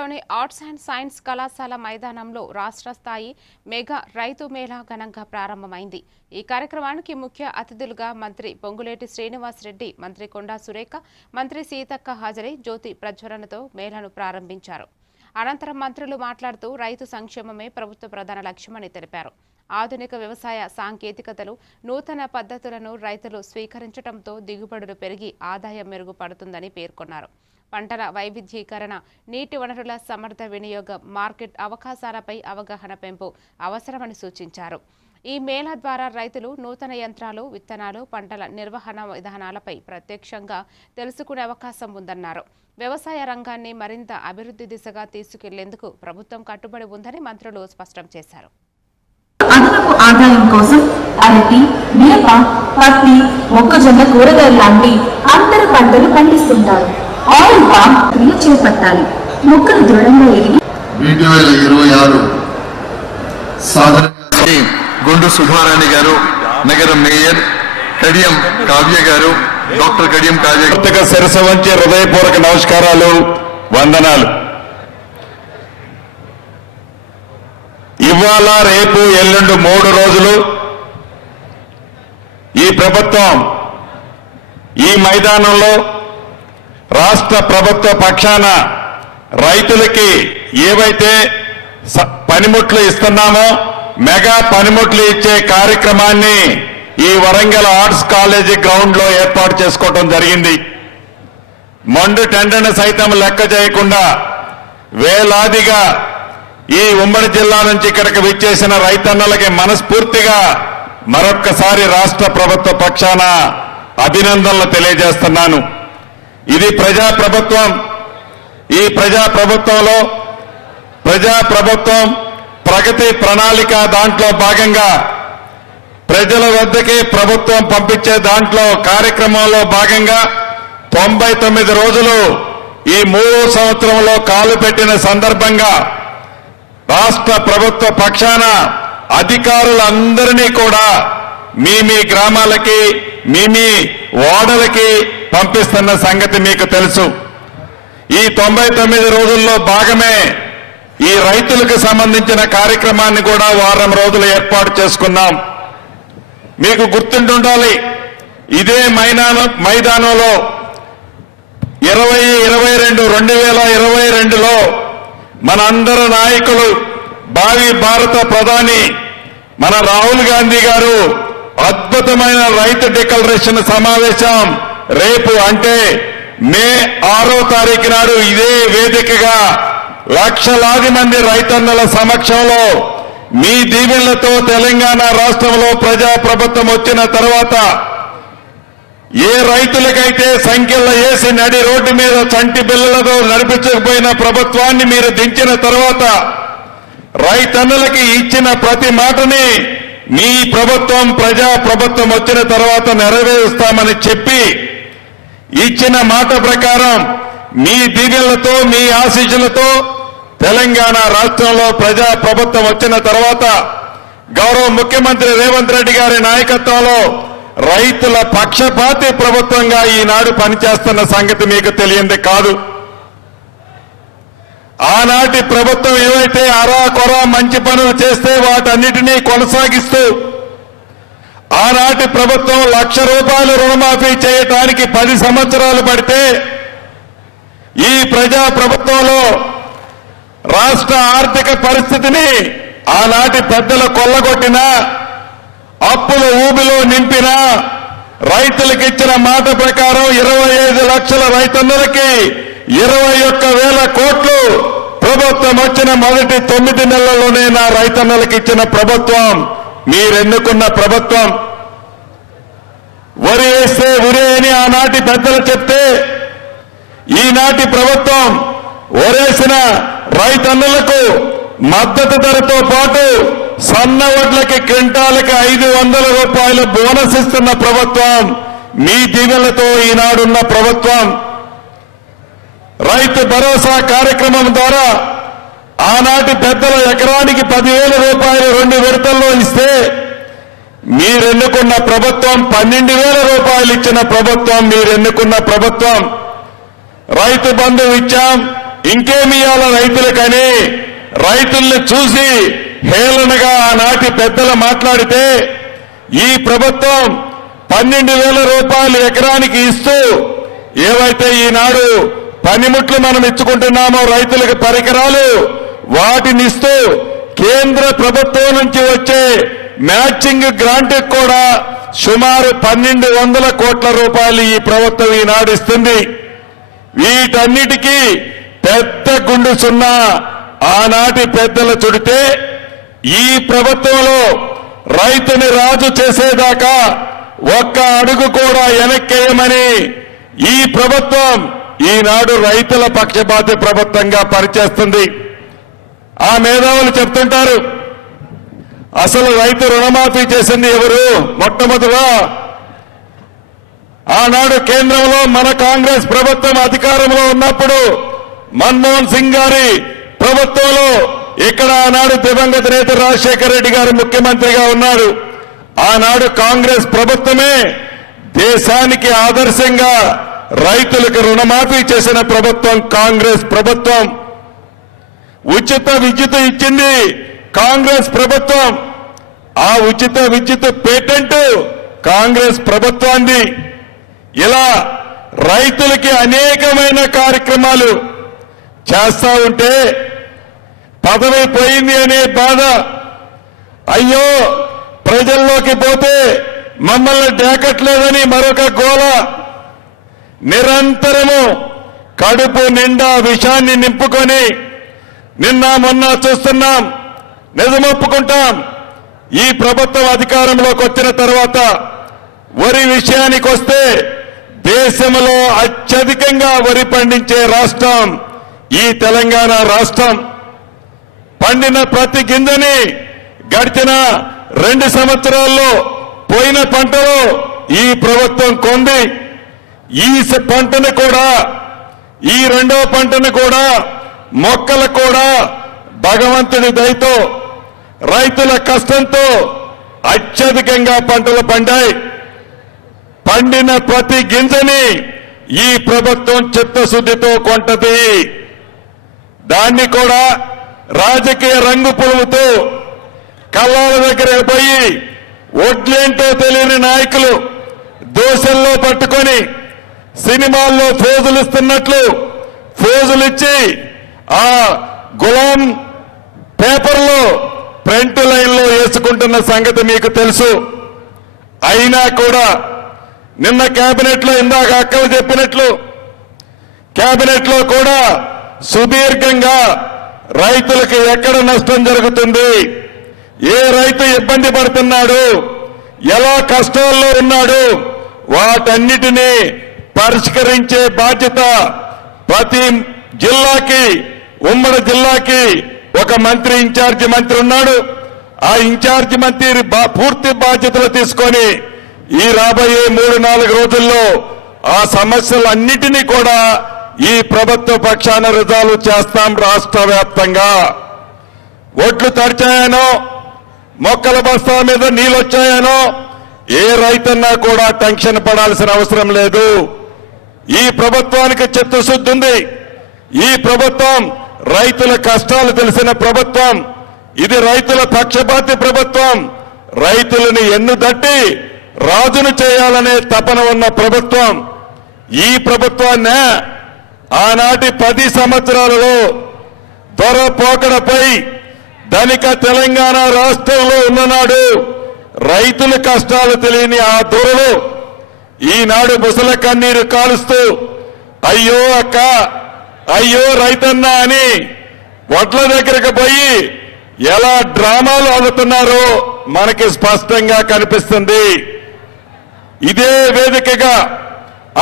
నగరంలోని arts and science కళాశాల మైదానంలో రాష్ట్ర స్థాయి మెగా రైతు మేళా ఘనంగా ప్రారంభమైంది. ఈ కార్యక్రమానికి ముఖ్య అతిథులుగా మంత్రి పొంగులేటి శ్రీనివాసరెడ్డి, మంత్రి కొండా సురేఖ, మంత్రి సీతక్క హాజరై జ్యోతి ప్రజ్వలనతో మేళాను ప్రారంభించారు. అనంతరం మంత్రులు మాట్లాడుతూ రైతు సంక్షేమమే ప్రభుత్వ ప్రధాన లక్ష్యమని తెలిపారు. ఆధునిక వ్యవసాయ సాంకేతికతలు, నూతన పద్ధతులను రైతులు స్వీకరించడంతో దిగుబడులు పెరిగి ఆదాయం మెరుగుపడుతుందని పేర్కొన్నారు. పంటల వైవిధ్యీకరణ, నీటి వనరుల సమర్థ వినియోగం, మార్కెట్ అవకాశాలపై అవగాహన పెంపు అవసరమని సూచించారు. ఈ మేళా ద్వారా రైతులు నూతన యంత్రాలు, విత్తనాలు, పంటల నిర్వహణ విధానాలపై ప్రత్యక్షంగా తెలుసుకునే అవకాశం ఉందన్నారు. వ్యవసాయ రంగాన్ని మరింత అభివృద్ధి దిశగా తీసుకెళ్లేందుకు ప్రభుత్వం కట్టుబడి ఉందని మంత్రులు స్పష్టం చేశారు. అదనపు ఆదాయం కోసం అరటి, మిరప, పత్తి, మొక్కజొన్న, కూరగాయలు లాంటి అంతర పంటలు పండిస్తుంటారు. ఆయిల్ పామ్ క్రియ చేపట్టాలి. మొక్కలు దృఢంగా ఎదిగి 2026 గుండు సుబ్బారాణి గారు, నగర మేయర్ కడియం కావ్య గారు, డాక్టర్ కడియం కావ్య శిరస్సు వంచి హృదయపూర్వక నమస్కారాలు, వందనాలు. ఇవాళ, రేపు, ఎల్లుండి 3 రోజులు ఈ ప్రభుత్వం ఈ మైదానంలో రాష్ట్ర ప్రభుత్వ పక్షాన రైతులకి ఏవైతే పనిముట్లు ఇస్తున్నామో మెగా పనిముట్లు ఇచ్చే కార్యక్రమాన్ని ఈ వరంగల్ ఆర్ట్స్ కాలేజీ గ్రౌండ్ లో ఏర్పాటు చేసుకోవడం జరిగింది. మండు టెండను సైతం లెక్క చేయకుండా వేలాదిగా ఈ ఉమ్మడి జిల్లా నుంచి ఇక్కడికి విచ్చేసిన రైతన్నలకి మనస్ఫూర్తిగా మరొక్కసారి రాష్ట్ర ప్రభుత్వ పక్షాన అభినందనలు తెలియజేస్తున్నాను. ఇది ప్రజాప్రభుత్వం. ఈ ప్రజాప్రభుత్వంలో ప్రజాప్రభుత్వం ప్రగతి ప్రణాళిక దాంట్లో భాగంగా ప్రజల వద్దకి ప్రభుత్వం పంపించే దాంట్లో కార్యక్రమంలో భాగంగా 99 రోజులు ఈ 3వ సంవత్సరంలో కాలు పెట్టిన సందర్భంగా రాష్ట్ర ప్రభుత్వ పక్షాన అధికారులందరినీ కూడా మీ గ్రామాలకి, మీ వార్డులకి పంపిస్తున్న సంగతి మీకు తెలుసు. ఈ 99 రోజుల్లో భాగమే ఈ రైతులకు సంబంధించిన కార్యక్రమాన్ని కూడా వారం రోజులు ఏర్పాటు చేసుకున్నాం. మీకు గుర్తుంటుండాలి, ఇదే మైదానంలో 2022లో మనందరి నాయకులు, భావి భారత ప్రధాని మన రాహుల్ గాంధీ గారు అద్భుతమైన రైతు డిక్లరేషన్ సమావేశం రేపు అంటే మే 6వ తారీఖు నాడు ఇదే వేదికగా లక్షలాది మంది రైతన్నల సమక్షంలో మీ దీవెనలతో తెలంగాణ రాష్ట్రంలో ప్రజాప్రభుత్వం వచ్చిన తర్వాత ఏ రైతులకైతే సంఖ్యలో వేసి నడి రోడ్డు మీద చంటి బిల్లలతో నడిపించకపోయిన ప్రభుత్వాన్ని మీరు దించిన తర్వాత రైతన్నులకి ఇచ్చిన ప్రతి మాటని మీ ప్రభుత్వం ప్రజాప్రభుత్వం వచ్చిన తర్వాత నెరవేరుస్తామని చెప్పి ఇచ్చిన మాట ప్రకారం మీ దీవెనలతో, మీ ఆశీస్సులతో తెలంగాణ రాష్ట్రంలో ప్రజాప్రభుత్వం వచ్చిన తర్వాత గౌరవ ముఖ్యమంత్రి రేవంత్ రెడ్డి గారి నాయకత్వంలో రైతుల పక్షపాతి ప్రభుత్వంగా ఈనాడు పనిచేస్తున్న సంగతి మీకు తెలియంది కాదు. ఆనాటి ప్రభుత్వం ఏవైతే అరాకొర మంచి పనులు చేస్తే వాటన్నిటినీ కొనసాగిస్తూ ఆనాటి ప్రభుత్వం ₹1,00,000 రుణమాఫీ చేయటానికి 10 సంవత్సరాలు పడితే ఈ ప్రజా ప్రభుత్వంలో రాష్ట్ర ఆర్థిక పరిస్థితిని ఆనాటి పెద్దలు కొల్లగొట్టినా, అప్పుల ఊబిలో నింపినా, రైతులకు ఇచ్చిన మాట ప్రకారం 25 లక్షల రైతన్నులకి 21,000 కోట్లు ప్రభుత్వం వచ్చిన మొదటి 9 నెలల్లోనే నా రైతన్నులకు ఇచ్చిన ప్రభుత్వం మీరెన్నుకున్న ప్రభుత్వం. వరి వేస్తే ఉరే అని ఆనాటి పెద్దలు చెప్తే ఈనాటి ప్రభుత్వం వరేసిన రైతన్నులకు మద్దతు ధరతో పాటు సన్న వడ్లకి క్వింటాలకి ₹500 బోనస్ ఇస్తున్న ప్రభుత్వం మీ దీవెనలతో ఈనాడున్న ప్రభుత్వం. రైతు భరోసా కార్యక్రమం ద్వారా ఆనాటి పెద్దల ఎకరానికి ₹10,000 2 విడతల్లో ఇస్తే మీరెన్నుకున్న ప్రభుత్వం ₹12,000 ఇచ్చిన ప్రభుత్వం మీరెన్నుకున్న ప్రభుత్వం. రైతు బంధు ఇచ్చాం, ఇంకేమి ఇవ్వాల రైతులకని రైతుల్ని చూసి హేళనగా ఆనాటి పెద్దలు మాట్లాడితే ఈ ప్రభుత్వం 12,000 రూపాయలు ఎకరానికి ఇస్తూ ఏవైతే ఈనాడు పనిముట్లు మనం ఇచ్చుకుంటున్నామో రైతులకు పరికరాలు వాటిని ఇస్తూ కేంద్ర ప్రభుత్వం నుంచి వచ్చే మ్యాచింగ్ గ్రాంట్ కూడా సుమారు 1,200 కోట్ల రూపాయలు ఈ ప్రభుత్వం ఈనాడు ఇస్తుంది. వీటన్నిటికీ పెద్ద గుండు సున్నా ఆనాటి పెద్దలు చుడితే ఈ ప్రభుత్వంలో రైతుని రాజు చేసేదాకా ఒక్క అడుగు కూడా వెనక్కేయమని ఈ ప్రభుత్వం ఈనాడు రైతుల పక్షపాతి ప్రభుత్వంగా పనిచేస్తుంది. ఆ మేధావులు చెప్తుంటారు, అసలు రైతు రుణమాఫీ చేసింది ఎవరు? మొట్టమొదటిగా ఆనాడు కేంద్రంలో మన కాంగ్రెస్ ప్రభుత్వం అధికారంలో ఉన్నప్పుడు మన్మోహన్ సింగ్ గారి ప్రభుత్వంలో ఇక్కడ ఆనాడు దివంగత నేత రాజశేఖర రెడ్డి గారు ముఖ్యమంత్రిగా ఉన్నారు. ఆనాడు కాంగ్రెస్ ప్రభుత్వమే దేశానికి ఆదర్శంగా రైతులకు రుణమాఫీ చేసిన ప్రభుత్వం కాంగ్రెస్ ప్రభుత్వం. ఉచిత విద్యుత్ ఇచ్చింది కాంగ్రెస్ ప్రభుత్వం. ఆ ఉచిత విద్యుత్ పేటెంట్ కాంగ్రెస్ ప్రభుత్వాన్ని. ఇలా రైతులకి అనేకమైన కార్యక్రమాలు చేస్తా ఉంటే పదవి పోయింది అనే బాధ, అయ్యో ప్రజల్లోకి పోతే మమ్మల్ని డేకట్లేదని మరొక గోల, నిరంతరము కడుపు నిండా విషాన్ని నింపుకొని నిన్న మొన్న చూస్తున్నాం. నిజమొప్పుకుంటాం, ఈ ప్రభుత్వం అధికారంలోకి వచ్చిన తర్వాత వరి విషయానికి వస్తే దేశంలో అత్యధికంగా వరి పండించే రాష్ట్రం ఈ తెలంగాణ రాష్ట్రం. పండిన ప్రతి గింజని గడిచిన 2 సంవత్సరాల్లో పోయిన పంటలో ఈ ప్రభుత్వం కొంది. ఈ పంటను కూడా, ఈ రెండో పంటను కూడా, మొక్కలు కూడా భగవంతుడి దయతో రైతుల కష్టంతో అత్యధికంగా పంటలు పండాయి. పండిన ప్రతి గింజని ఈ ప్రభుత్వం చిత్తశుద్ధితో కొంటది. దాన్ని కూడా రాజకీయ రంగు పులుముతూ కళ్ళాల దగ్గర పోయి ఒడ్లేంటో తెలియని నాయకులు దోశల్లో పట్టుకొని సినిమాల్లో ఫోజులు ఇస్తున్నట్లు ఫోజులు ఇచ్చి ఆ గులాం పేపర్లో ఫ్రంట్ లైన్లో వేసుకుంటున్న సంగతి మీకు తెలుసు. అయినా కూడా నిన్న కేబినెట్ లో ఇందాక అక్కలు చెప్పినట్లు కేబినెట్ లో కూడా సుదీర్ఘంగా రైతులకు ఎక్కడ నష్టం జరుగుతుంది, ఏ రైతు ఇబ్బంది పడుతున్నాడు, ఎలా కష్టాల్లో ఉన్నాడు, వాటన్నిటినీ పరిష్కరించే బాధ్యత ప్రతి జిల్లాకి, ఉమ్మడి జిల్లాకి ఒక మంత్రి, ఇన్ఛార్జి మంత్రి ఉన్నాడు. ఆ ఇన్ఛార్జి మంత్రి పూర్తి బాధ్యతలు తీసుకొని ఈ రాబోయే 3-4 రోజుల్లో ఆ సమస్యలన్నిటినీ కూడా ఈ ప్రభుత్వ పక్షాన రిజాల్వ్ చేస్తాం. రాష్ట్ర వ్యాప్తంగా ఒడ్లు తడిచాయనో, మొక్కల బస్తా మీద నీళ్ళు వచ్చాయనో ఏ రైతన్నా కూడా టెన్షన్ పడాల్సిన అవసరం లేదు. ఈ ప్రభుత్వానికి చిత్తశుద్ధి ఉంది. ఈ ప్రభుత్వం రైతుల కష్టాలు తెలిసిన ప్రభుత్వం. ఇది రైతుల పక్షపాతి ప్రభుత్వం. రైతులను ఎన్నుదట్టి రాజును చేయాలనే తపన ఉన్న ప్రభుత్వం. ఈ ప్రభుత్వాన్ని ఆనాటి 10 సంవత్సరాలలో దొరపోకడపై ధనిక తెలంగాణ రాష్ట్రంలో ఉన్ననాడు రైతుల కష్టాలు తెలియని ఆ దొరలు ఈనాడు ముసల కన్నీరు కాలుస్తూ అయ్యో అక్క, అయ్యో రైతన్న అని వడ్ల దగ్గరకు పోయి ఎలా డ్రామాలు ఆడుతున్నారో మనకి స్పష్టంగా కనిపిస్తుంది. ఇదే వేదికగా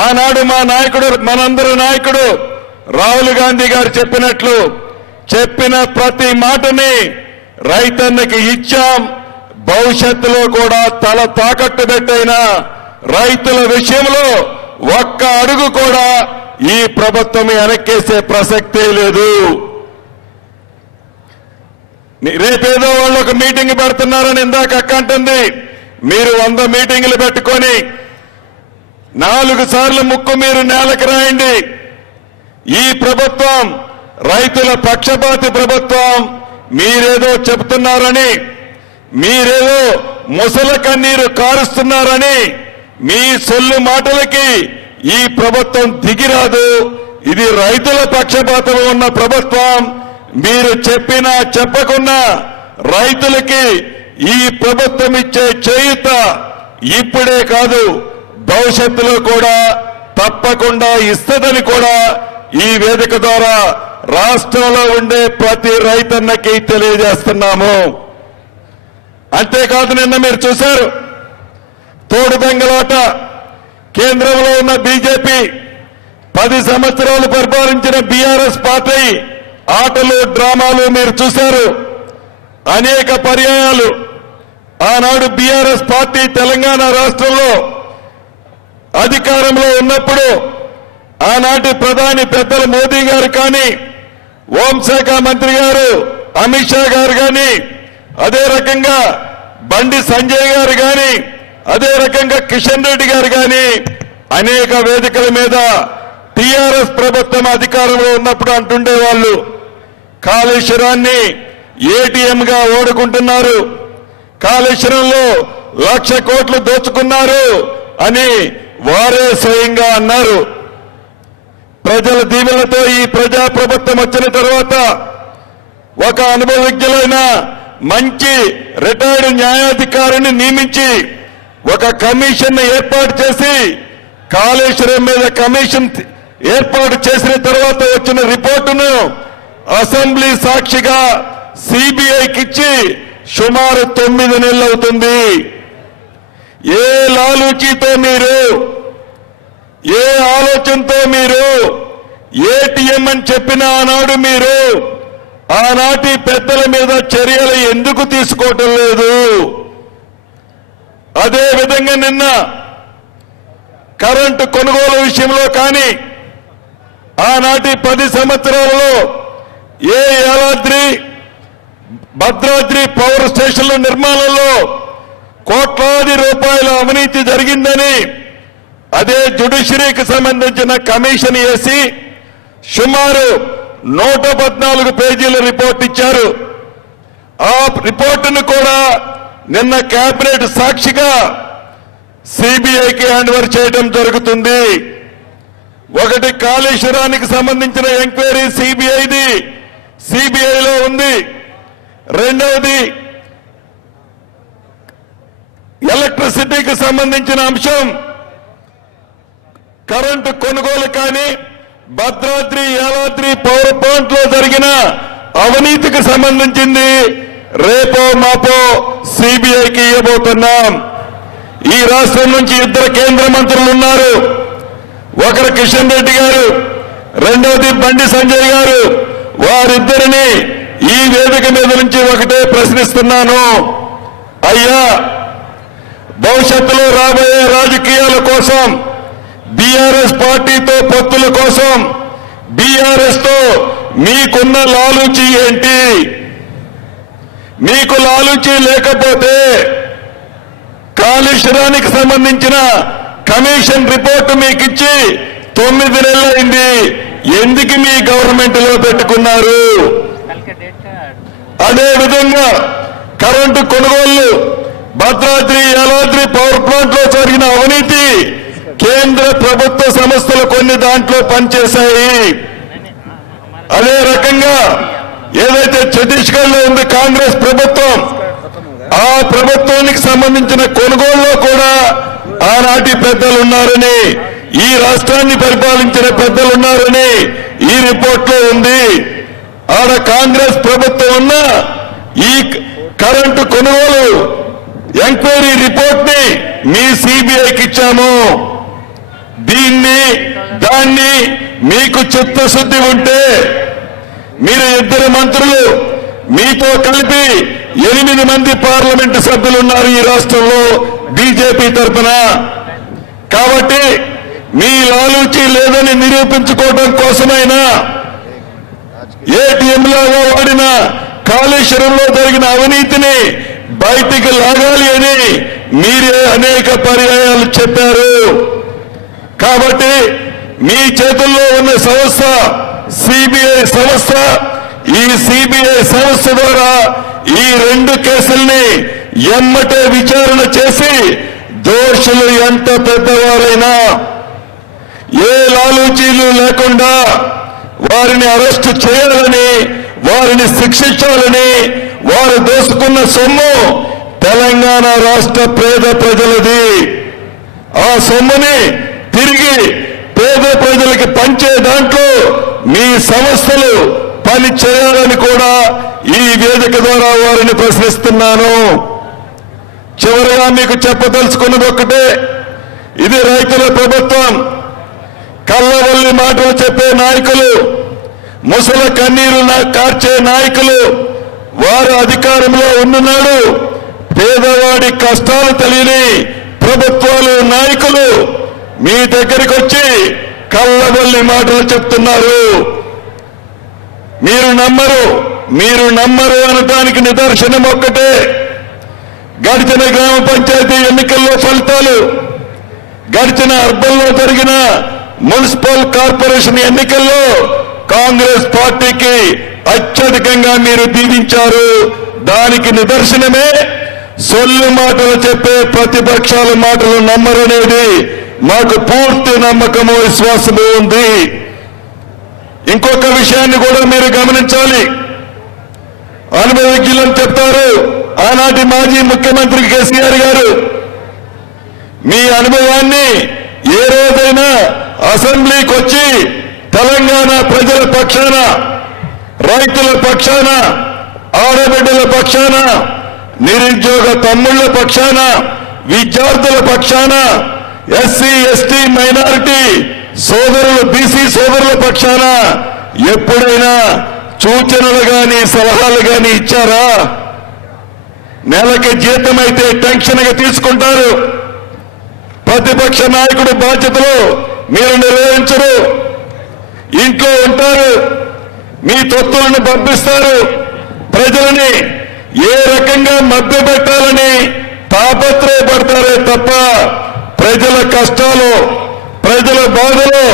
ఆనాడు మా నాయకుడు, మనందరి నాయకుడు రాహుల్ గాంధీ గారు చెప్పినట్లు చెప్పిన ప్రతి మాటని రైతన్నకి ఇచ్చాం. భవిష్యత్తులో కూడా తల తాకట్టు పెట్టైన రైతుల విషయంలో ఒక్క అడుగు కూడా ఈ ప్రభుత్వం వెనక్కేసే ప్రసక్తే లేదు. రేపేదో వాళ్ళు ఒక మీటింగ్ పెడుతున్నారని ఇందాక అక్క అంటుంది. మీరు 100 మీటింగులు పెట్టుకొని 4 సార్లు ముక్కు మీరు నేలకు రాయండి. ఈ ప్రభుత్వం రైతుల పక్షపాతి ప్రభుత్వం, మీరేదో చెబుతున్నారని, మీరేదో ముసల కన్నీరు కారుస్తున్నారని మీ సొల్లు మాటలకి ఈ ప్రభుత్వం దిగిరాదు. ఇది రైతుల పక్షపాతం ఉన్న ప్రభుత్వం. మీరు చెప్పినా చెప్పకున్నా రైతులకి ఈ ప్రభుత్వం ఇచ్చే చేయూత ఇప్పుడే కాదు భవిష్యత్తులో కూడా తప్పకుండా ఇస్తదని కూడా ఈ వేదిక ద్వారా రాష్ట్రంలో ఉండే ప్రతి రైతన్నకి తెలియజేస్తున్నాము. అంతేకాదు నిన్న మీరు చూశారు తోడు బెంగళాట. కేంద్రంలో ఉన్న బీజేపీ 10 సంవత్సరాలు పరిపాలించిన బీఆర్ఎస్ పార్టీ ఆటలు డ్రామాలు మీరు చూశారు. అనేక పర్యాయాలు ఆనాడు బీఆర్ఎస్ పార్టీ తెలంగాణ రాష్ట్రంలో అధికారంలో ఉన్నప్పుడు ఆనాటి ప్రధాని పెద్దలు మోదీ గారు కానీ, హోంశాఖ మంత్రి గారు అమిత్ షా గారు కానీ, అదే రకంగా బండి సంజయ్ గారు కానీ, అదే రకంగా కిషన్ రెడ్డి గారు కానీ అనేక వేదికల మీద టీఆర్ఎస్ ప్రభుత్వం అధికారంలో ఉన్నప్పుడు అంటుండేవాళ్ళు, కాళేశ్వరాన్ని ఏటీఎంగా ఓడుకుంటున్నారు, కాళేశ్వరంలో 1,00,000 కోట్లు దోచుకున్నారు అని వారే స్వయంగా అన్నారు. ప్రజల దీవెనలతో ఈ ప్రజా ప్రభుత్వం వచ్చిన తర్వాత ఒక అనుభవజ్ఞులైన మంచి రిటైర్డ్ న్యాయాధికారిని నియమించి ఒక కమిషన్ ఏర్పాటు చేసి కాళేశ్వరం మీద కమిషన్ ఏర్పాటు చేసిన తర్వాత వచ్చిన రిపోర్టును అసెంబ్లీ సాక్షిగా సిబిఐకి ఇచ్చి సుమారు 9 నెలలు అవుతుంది. ఏ లాలూచీతో మీరు, ఏ ఆలోచనతో మీరు ఏటీఎం అని చెప్పిన ఆనాడు మీరు ఆనాటి పెద్దల మీద చర్యలు ఎందుకు తీసుకోవటం లేదు? అదే విధంగా నిన్న కరెంటు కొనుగోలు విషయంలో కానీ ఆనాటి 10 సంవత్సరాలలో ఏ యాదాద్రి భద్రాద్రి పవర్ స్టేషన్ల నిర్మాణంలో కోట్లాది రూపాయల అవినీతి జరిగిందని అదే జ్యుడిషియరీకి సంబంధించిన కమిషన్ వేసి సుమారు 114 పేజీల రిపోర్ట్ ఇచ్చారు. ఆ రిపోర్టును కూడా నిన్న కేబినెట్ సాక్షిగా సిబిఐకి హ్యాండ్ ఓవర్ చేయడం జరుగుతుంది. ఒకటి కాళేశ్వరానికి సంబంధించిన ఎంక్వైరీ సిబిఐలో ఉంది. రెండవది ఎలక్ట్రిసిటీకి సంబంధించిన అంశం, కరెంటు కొనుగోలు కానీ భద్రాద్రి యాదాద్రి పవర్ ప్లాంట్ లో జరిగిన అవినీతికి సంబంధించింది రేపో మాపో సిబిఐకి ఇవ్వబోతున్నాం. ఈ రాష్ట్రం నుంచి 2 కేంద్ర మంత్రులు ఉన్నారు. ఒకరు కిషన్ రెడ్డి గారు, రెండవది బండి సంజయ్ గారు. వారిద్దరిని ఈ వేదిక మీద నుంచి ఒకటే ప్రశ్నిస్తున్నాను. అయ్యా, భవిష్యత్తులో రాబోయే రాజకీయాల కోసం బీఆర్ఎస్ పార్టీతో పొత్తుల కోసం బీఆర్ఎస్ తో మీకున్న లాలూచి ఏంటి? మీకు లాలూచి లేకపోతే కాళేశ్వరానికి సంబంధించిన కమిషన్ రిపోర్టు మీకు ఇచ్చి 9 నెలలైంది. ఎందుకు మీ గవర్నమెంట్ లో పెట్టుకున్నారు? అదే విధంగా కరెంటు కొనుగోళ్లు భద్రాద్రి యాదాద్రి పవర్ ప్లాంట్ లో జరిగిన అవినీతి కేంద్ర ప్రభుత్వ సంస్థలు కొన్ని దాంట్లో పనిచేశాయి. అదే రకంగా ఏదైతే ఛత్తీస్గఢ్ లో ఉంది కాంగ్రెస్ ప్రభుత్వం, ఆ ప్రభుత్వానికి సంబంధించిన కొనుగోలులో కూడా ఆనాటి పెద్దలు ఉన్నారని, ఈ రాష్ట్రాన్ని పరిపాలించిన పెద్దలు ఉన్నారని ఈ రిపోర్ట్ లో ఉంది. ఆడ కాంగ్రెస్ ప్రభుత్వం ఉన్న ఈ కరెంటు కొనుగోలు ఎంక్వైరీ రిపోర్ట్ ని మీ సిబిఐకి ఇచ్చాము. దాన్ని మీకు చిత్తశుద్ధి ఉంటే మీరు 2 మంత్రులు, మీతో కలిపి 8 మంది పార్లమెంటు సభ్యులు ఉన్నారు ఈ రాష్ట్రంలో బీజేపీ తరఫున. కాబట్టి మీ లాలూచి లేదని నిరూపించుకోవడం కోసమైనా ఏటీఎం లాగా వాడిన కాళేశ్వరంలో జరిగిన అవినీతిని బయటికి లాగాలి అని మీరే అనేక పర్యాయాలు చెప్పారు. కాబట్టి మీ చేతుల్లో ఉన్న సంస్థ సిబిఐ సంస్థ, ఈ సిబిఐ సంస్థ ద్వారా ఈ 2 కేసుల్ని ఎమ్మటే విచారణ చేసి దోషులు ఎంత పెద్దవారైనా ఏ లాలూచీలు లేకుండా వారిని అరెస్టు చేయాలని, వారిని శిక్షించాలని, వారు దోసుకున్న సొమ్ము తెలంగాణ రాష్ట్ర పేద ప్రజలది. ఆ సొమ్ముని తిరిగి పేద ప్రజలకి పంచే దాంట్లో మీ సంస్థలు పని చేయాలని కూడా ఈ వేదిక ద్వారా వారిని ప్రశ్నిస్తున్నాను. చివరిగా మీకు చెప్పదలుచుకున్నది ఒక్కటే, ఇది రైతుల ప్రభుత్వం. కళ్ళవల్లి మాటలు చెప్పే నాయకులు, ముసల కన్నీరు కార్చే నాయకులు వారు అధికారంలో ఉన్ననాడు పేదవాడి కష్టాలు తెలియని ప్రభుత్వాలు, నాయకులు మీ దగ్గరికి వచ్చి కళ్ళవల్లి మాటలు చెప్తున్నారు. మీరు నమ్మరు అనడానికి నిదర్శనం ఒక్కటే, గడిచిన గ్రామ పంచాయతీ ఎన్నికల్లో ఫలితాలు, గడిచిన అర్బన్లో జరిగిన మున్సిపల్ కార్పొరేషన్ ఎన్నికల్లో కాంగ్రెస్ పార్టీకి అత్యధికంగా మీరు దీవించారు. దానికి నిదర్శనమే సొల్లు మాటలు చెప్పే ప్రతిపక్షాల మాటలు నమ్మరనేది మాకు పూర్తి నమ్మకము, విశ్వాసము ఉంది. ఇంకొక విషయాన్ని కూడా మీరు గమనించాలి. అనుభవజ్ఞులని చెప్తారు ఆనాటి మాజీ ముఖ్యమంత్రి కేసీఆర్ గారు. మీ అనుభవాన్ని ఏ రోజైనా అసెంబ్లీకి వచ్చి తెలంగాణ ప్రజల పక్షాన, రైతుల పక్షాన, ఆడబిడ్డల పక్షాన, నిరుద్యోగ తమ్ముళ్ల పక్షాన, విద్యార్థుల పక్షాన, ఎస్సీ ఎస్టీ మైనారిటీ సోదరులు, బీసీ సోదరుల పక్షాన ఎప్పుడైనా సూచనలు గాని సలహాలు గాని ఇచ్చారా? నెలకి జీతం అయితే టెన్షన్గా తీసుకుంటారు. ప్రతిపక్ష నాయకుడు బాధ్యతలు మీరు నిర్వహించరు, ఇంట్లో ఉంటారు, మీ తొత్తులను పంపిస్తారు. ప్రజలని ఏ రకంగా మభ్యపెట్టాలని తాపత్రయపడతారే తప్ప ప్రజల కష్టాలు, ప్రజల బాధలు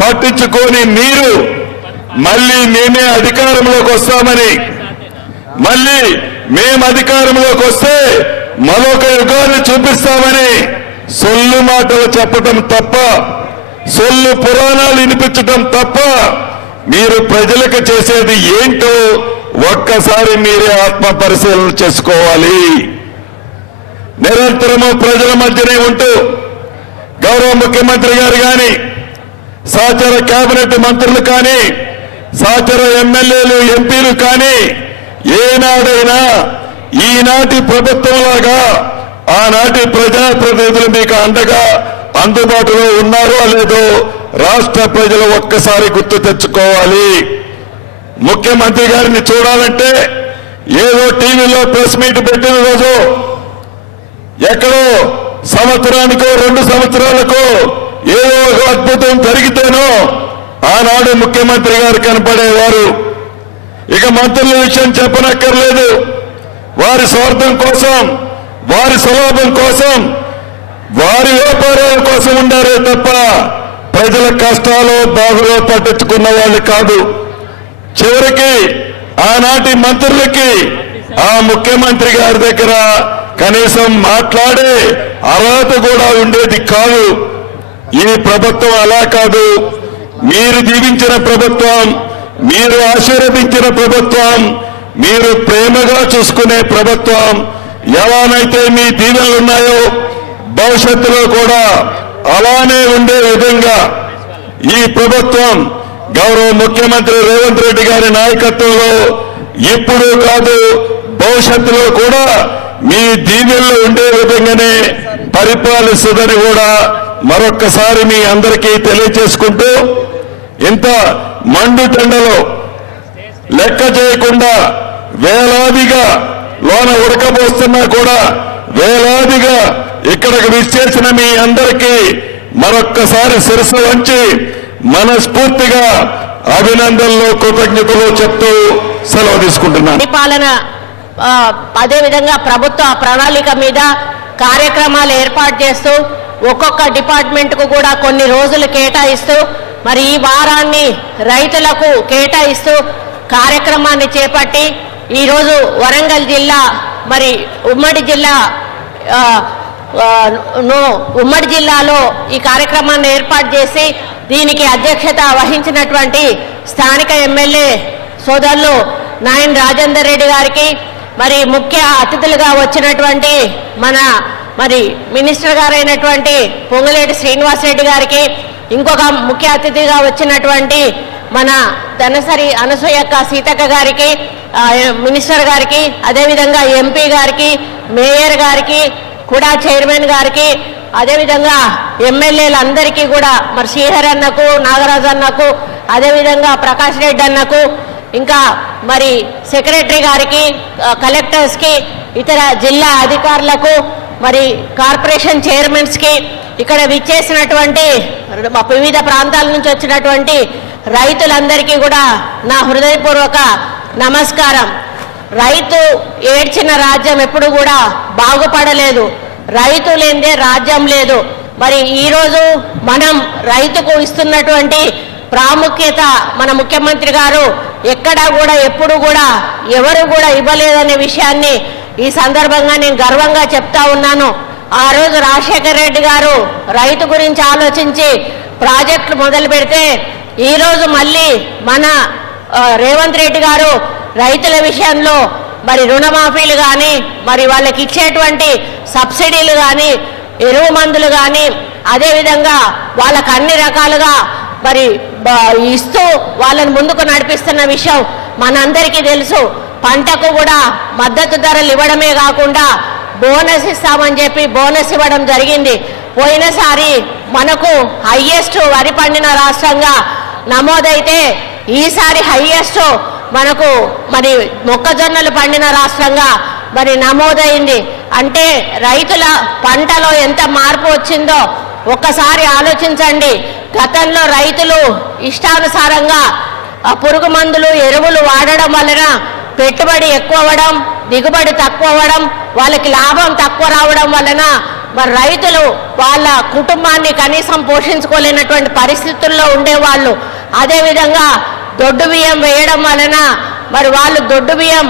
పట్టించుకొని మీరు మళ్ళీ మేమే అధికారంలోకి వస్తామని, మళ్ళీ మేము అధికారంలోకి వస్తే మరొక యుగాన్ని చూపిస్తామని సొల్లు మాటలు చెప్పటం తప్ప, సొల్లు పురాణాలు వినిపించటం తప్ప మీరు ప్రజలకు చేసేది ఏంటో ఒక్కసారి మీరే ఆత్మ పరిశీలన చేసుకోవాలి. నిరంతరము ప్రజల మధ్యనే ఉంటూ గౌరవ ముఖ్యమంత్రి గారు కానీ, సహచర కేబినెట్ మంత్రులు కానీ, సహచర ఎమ్మెల్యేలు, ఎంపీలు కానీ ఏనాడైనా ఈనాటి ప్రభుత్వంలాగా ఆనాటి ప్రజాప్రతినిధులు మీకు అండగా అందుబాటులో ఉన్నారో లేదో రాష్ట్ర ప్రజలు ఒక్కసారి గుర్తు తెచ్చుకోవాలి. ముఖ్యమంత్రి గారిని చూడాలంటే ఏదో టీవీలో ప్రెస్ మీట్ పెట్టిన రోజు, ఎక్కడో సంవత్సరానికో 2 సంవత్సరాలకో ఏదో ఒక అద్భుతం జరిగితేనో ఆనాడు ముఖ్యమంత్రి గారు కనపడేవారు. ఇక మంత్రుల విషయం చెప్పనక్కర్లేదు. వారి స్వార్థం కోసం, వారి స్వలాభం కోసం, వారి వ్యాపారాల కోసం ఉండారే తప్ప ప్రజల కష్టాలు, బాధలు పట్టించుకున్న వాళ్ళు కాదు. చివరికి ఆనాటి మంత్రులకి ఆ ముఖ్యమంత్రి గారి దగ్గర కనీసం మాట్లాడే అర్హత కూడా ఉండేది కాదు. ఈ ప్రభుత్వం అలా కాదు. మీరు దీవించిన ప్రభుత్వం, మీరు ఆశీర్వదించిన ప్రభుత్వం, మీరు ప్రేమగా చూసుకునే ప్రభుత్వం. ఎలానైతే మీ దీవెనలు ఉన్నాయో భవిష్యత్తులో కూడా అలానే ఉండే విధంగా ఈ ప్రభుత్వం గౌరవ ముఖ్యమంత్రి రేవంత్ రెడ్డి గారి నాయకత్వంలో ఇప్పుడు కాదు భవిష్యత్తులో కూడా మీ దీవెనలు ఉండే విధంగానే పరిపాలిస్తుందని కూడా మరొక్కసారి మీ అందరికీ తెలియజేసుకుంటూ, ఇంత మండుటెండలో లెక్క చేయకుండా వేలాదిగా లోన ఉడకబోస్తున్నా కూడా వేలాదిగా ఇక్కడికి విచ్చేసిన మీ అందరికీ మరొక్కసారి శిరస్సు వంచి మనస్ఫూర్తిగా అభినందనలు, కృతజ్ఞతలు చెప్తూ సెలవు తీసుకుంటున్నాను. పరిపాలన అదేవిధంగా ప్రభుత్వ ప్రణాళిక మీద కార్యక్రమాలు ఏర్పాటు చేస్తూ ఒక్కొక్క డిపార్ట్మెంట్కు కూడా కొన్ని రోజులు కేటాయిస్తూ మరి ఈ వారాన్ని రైతులకు కేటాయిస్తూ కార్యక్రమాన్ని చేపట్టి ఈరోజు వరంగల్ జిల్లా మరి ఉమ్మడి జిల్లాలో ఈ కార్యక్రమాన్ని ఏర్పాటు చేసి దీనికి అధ్యక్షత వహించినటువంటి స్థానిక ఎమ్మెల్యే సోదరులు నాయన్ రాజేందర్ రెడ్డి గారికి, మరి ముఖ్య అతిథులుగా వచ్చినటువంటి మన మినిస్టర్ గారైనటువంటి పొంగులేటి శ్రీనివాసరెడ్డి గారికి, ఇంకొక ముఖ్య అతిథిగా వచ్చినటువంటి మన ధనసరి అనసూయక్క సీతక్క గారికి, మినిస్టర్ గారికి, అదేవిధంగా ఎంపీ గారికి, మేయర్ గారికి, కూడా చైర్మన్ గారికి, అదేవిధంగా ఎమ్మెల్యేలందరికీ కూడా మరి శ్రీహరి అన్నకు, నాగరాజు అన్నకు, అదేవిధంగా ప్రకాష్ రెడ్డి అన్నకు, ఇంకా మరి సెక్రటరీ గారికి, కలెక్టర్స్కి, ఇతర జిల్లా అధికారులకు, మరి కార్పొరేషన్ చైర్మన్స్కి, ఇక్కడ విచ్చేసినటువంటి వివిధ ప్రాంతాల నుంచి వచ్చినటువంటి రైతులందరికీ కూడా నా హృదయపూర్వక నమస్కారం. రైతు ఏడ్చిన రాజ్యం ఎప్పుడు కూడా బాగుపడలేదు, రైతు లేనిదే రాజ్యం లేదు. మరి ఈరోజు మనం రైతుకు ఇస్తున్నటువంటి ప్రాముఖ్యత మన ముఖ్యమంత్రి గారు ఎక్కడా కూడా ఎప్పుడు కూడా ఎవరు కూడా ఇవ్వలేదనే విషయాన్ని ఈ సందర్భంగా నేను గర్వంగా చెప్తా ఉన్నాను. ఆ రోజు రాజశేఖర్ రెడ్డి గారు రైతు గురించి ఆలోచించి ప్రాజెక్టులు మొదలు పెడితే ఈరోజు మళ్ళీ మన రేవంత్ రెడ్డి గారు రైతుల విషయంలో మరి రుణమాఫీలు కానీ, మరి వాళ్ళకి ఇచ్చేటువంటి సబ్సిడీలు కానీ, ఎరువు మందులు కానీ, అదేవిధంగా వాళ్ళకు అన్ని రకాలుగా మరి ఇస్తూ వాళ్ళని ముందుకు నడిపిస్తున్న విషయం మనందరికీ తెలుసు. పంటకు కూడా మద్దతు ధరలు ఇవ్వడమే కాకుండా బోనస్ ఇస్తామని చెప్పి బోనస్ ఇవ్వడం జరిగింది. పోయినసారి మనకు హైయెస్ట్ వరి పండిన రాష్ట్రంగా నమోదైతే ఈసారి హైయెస్ట్ మనకు మరి మొక్కజొన్నలు పండిన రాష్ట్రంగా మరి నమోదైంది. అంటే రైతుల పంటలో ఎంత మార్పు వచ్చిందో ఒక్కసారి ఆలోచించండి. గతంలో రైతులు ఇష్టానుసారంగా పురుగు మందులు, ఎరువులు వాడడం వలన పెట్టుబడి ఎక్కువ అవ్వడం, దిగుబడి తక్కువ అవ్వడం, వాళ్ళకి లాభం తక్కువ రావడం వలన మరి రైతులు వాళ్ళ కుటుంబాన్ని కనీసం పోషించుకోలేనటువంటి పరిస్థితుల్లో ఉండేవాళ్ళు. అదేవిధంగా దొడ్డు బియ్యం వేయడం వలన మరి వాళ్ళు దొడ్డు బియ్యం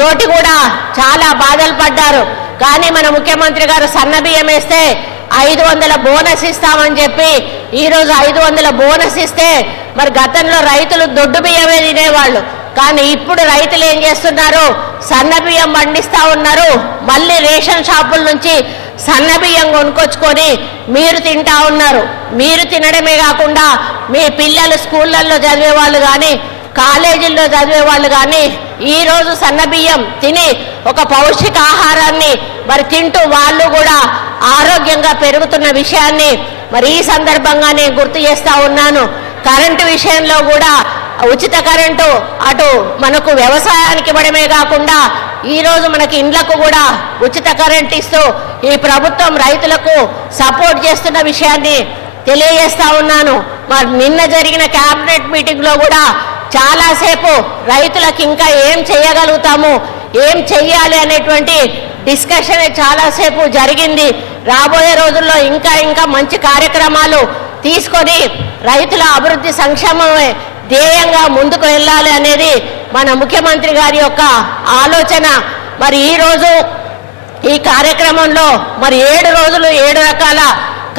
తోటి కూడా చాలా బాధలు పడ్డారు. కానీ మన ముఖ్యమంత్రి గారు సన్న బియ్యం వేస్తే 500 బోనస్ ఇస్తామని చెప్పి ఈరోజు 500 బోనస్ ఇస్తే మరి గతంలో రైతులు దొడ్డు బియ్యమే తినేవాళ్ళు. కానీ ఇప్పుడు రైతులు ఏం చేస్తున్నారు? సన్న బియ్యం పండిస్తూ ఉన్నారు. మళ్ళీ రేషన్ షాపుల నుంచి సన్న బియ్యం కొనుక్కొచ్చుకొని మీరు తింటా ఉన్నారు. మీరు తినడమే కాకుండా మీ పిల్లలు స్కూళ్ళల్లో చదివే వాళ్ళు కానీ, కాలేజీల్లో చదివే వాళ్ళు కానీ ఈరోజు సన్న బియ్యం తిని ఒక పౌష్టికాహారాన్ని మరి తింటూ వాళ్ళు కూడా ఆరోగ్యంగా పెరుగుతున్న విషయాన్ని మరి ఈ సందర్భంగా నేను గుర్తు చేస్తూ ఉన్నాను. కరెంటు విషయంలో కూడా ఉచిత కరెంటు అటు మనకు వ్యవసాయానికి ఇవ్వడమే కాకుండా ఈరోజు మనకి ఇండ్లకు కూడా ఉచిత కరెంట్ ఇస్తూ ఈ ప్రభుత్వం రైతులకు సపోర్ట్ చేస్తున్న విషయాన్ని తెలియజేస్తా ఉన్నాను. మరి నిన్న జరిగిన క్యాబినెట్ మీటింగ్లో కూడా చాలాసేపు రైతులకు ఇంకా ఏం చేయగలుగుతాము, ఏం చెయ్యాలి అనేటువంటి డిస్కషన్ చాలాసేపు జరిగింది. రాబోయే రోజుల్లో ఇంకా ఇంకా మంచి కార్యక్రమాలు తీసుకొని రైతుల అభివృద్ధి సంక్షేమమే ధ్యేయంగా ముందుకు వెళ్ళాలి అనేది మన ముఖ్యమంత్రి గారి యొక్క ఆలోచన. మరి ఈరోజు ఈ కార్యక్రమంలో మరి 7 రోజులు 7 రకాల